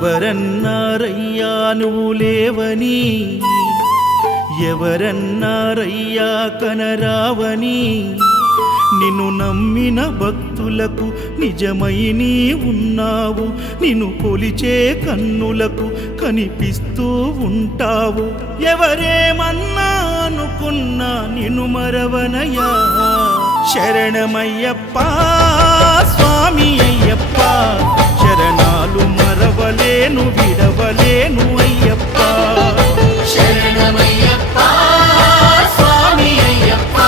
ఎవరన్నారయ్యా నువ్వు లేవని, ఎవరన్నారయ్యా కనరావని, నిన్ను నమ్మిన భక్తులకు నిజమై నీ ఉన్నావు, నిన్ను కొలిచే కన్నులకు కనిపిస్తూ ఉంటావు. ఎవరేమన్నా అనుకున్నా నిన్ను మరవనయ్యా. శరణమయ్యప్ప స్వామి అయ్యప్ప, శరణాలు మరవలేను విడవలేను అయ్యప్ప. శరణమయ్యప్ప స్వామి అయ్యప్ప,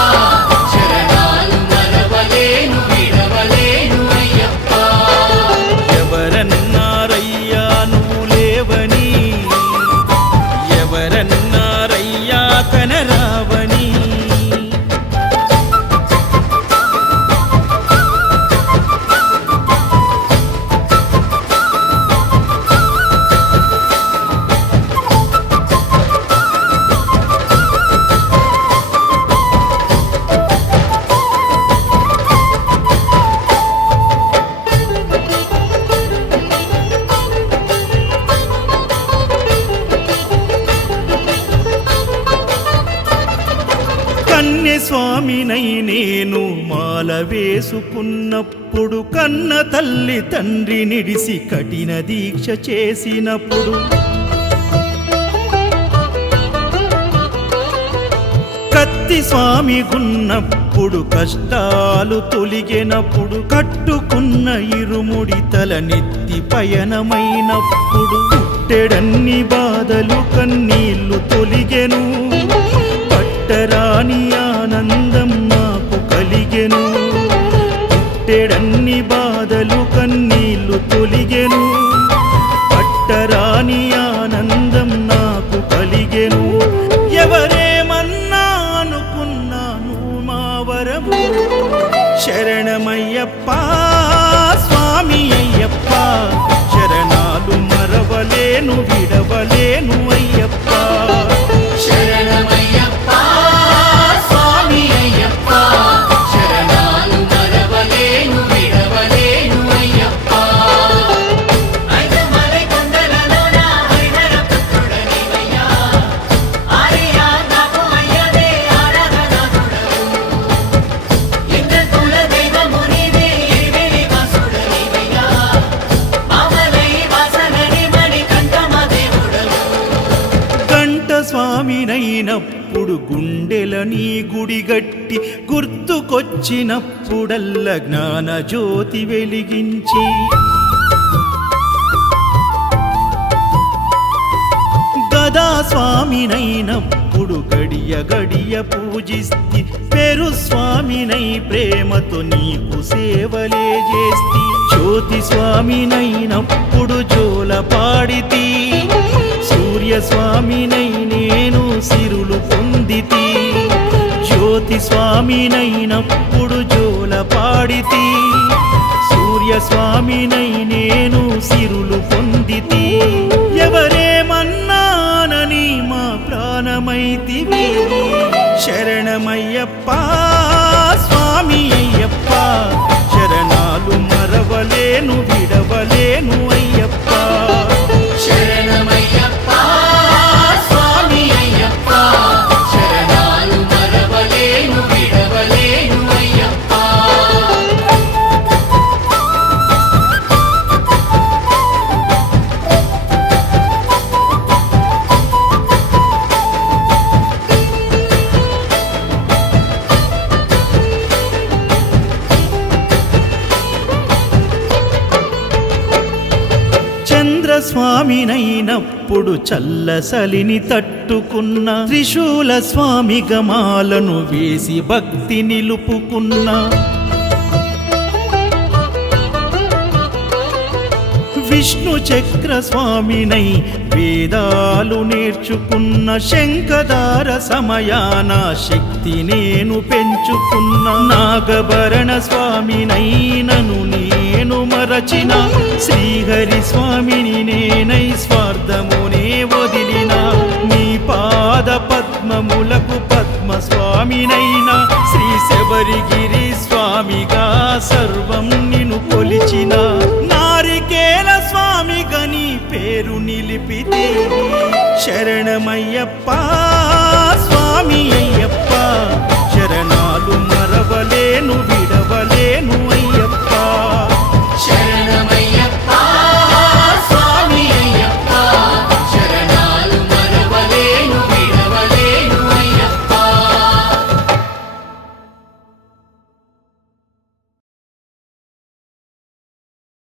శరణాలు మరవలేను విడవలేను అయ్యప్ప. ఎవరన్నారయ్యా నువ్వు లేవని, ఎవరన్నారయ్యా కనరావని. స్వామినై నేను మాల వేసుకున్నప్పుడు, కన్న తల్లి తండ్రి నిడిసి కఠిన దీక్ష చేసినప్పుడు, కత్తి స్వామి గున్నప్పుడు కష్టాలు తొలిగినప్పుడు, కట్టుకున్న ఇరుముడి తల నెత్తి పయనమైనప్పుడు, పుట్టెడన్ని బాధలు కన్నీళ్లు తొలిగెను, పట్టరాని ఆనందం నాకు కలిగెను. పుట్టెడన్ని బాధలు కన్నీళ్లు తొలిగెను, పట్టరాని ఆనందం నాకు కలిగెను. ఎవరేమన్నా అనుకున్నాను మా వరము. శరణమయ్యప్ప స్వామి అయ్యప్ప, శరణాలు మరవలేను విడవలేను అయ్యప్ప. శరణమయ్యప్ప స్వామి అయ్యప్ప, శరణాలు మరవలేను విడవలేను అయ్యప్ప. ఐదమలై కొండలలోన హరిహర పుత్రుడనివయ్యా, ఆర్యా నాకు అయ్యవే ఆరాధనాథుడవు. లింగ కుల దైవము నీవే ఎరివెలి వాసుడనివయ్యా, మామలై వాసనని మణికంఠమ దేవుడవు. కంఠ స్వామినైనప్పుడు గుండెల నీ గుడిగట్టి, గుర్తుకొచ్చినప్పుడల్ల జ్ఞాన జ్యోతి వెలిగించి, గదా స్వామినైనప్పుడు గడియ గడియ పూజిస్తి, పెరు స్వామినై ప్రేమతో నీకు సేవలే చేస్తి. జ్యోతి స్వామినైనప్పుడు జోల పాడితి, సూర్య స్వామినై నేను సిరులు పొందితి. జ్యోతి స్వామినైనప్పుడు జోల పాడితి, సూర్య స్వామినై నేను సిరులు పొందితి. ఎవరేమన్నానని మా ప్రాణమైతివి. శరణమయ్యప్ప స్వామి అయ్యప్ప, శరణాలు మరవలేను విడవలేను అయ్యప్ప. శరణమయ్యప్ప స్వామి అయ్యప్ప, శరణాలు మరవలేను విడవలేను అయ్యప్ప. స్వామినైనప్పుడు చల్లసలిని తట్టుకున్న, త్రిశూల స్వామి గమాలను వేసి భక్తి నిలుపుకున్న, విష్ణు చక్ర స్వామినై వేదాలు నేర్చుకున్న, శంఖదార సమయాన శక్తి నేను పెంచుకున్న, నాగభరణ స్వామినైనను నేను మరచిన, శ్రీహరి స్వామిని నేనై స్వార్థమునే వదిలిన, నీ పాద పద్మములకు పద్మ స్వామినైనా, శ్రీ శబరిగిరి స్వామిగా సర్వం నిన్ను కొలిచిన, నారికేల స్వామిగా నీ పేరు నిలిపితి శరణమయ్యప్ప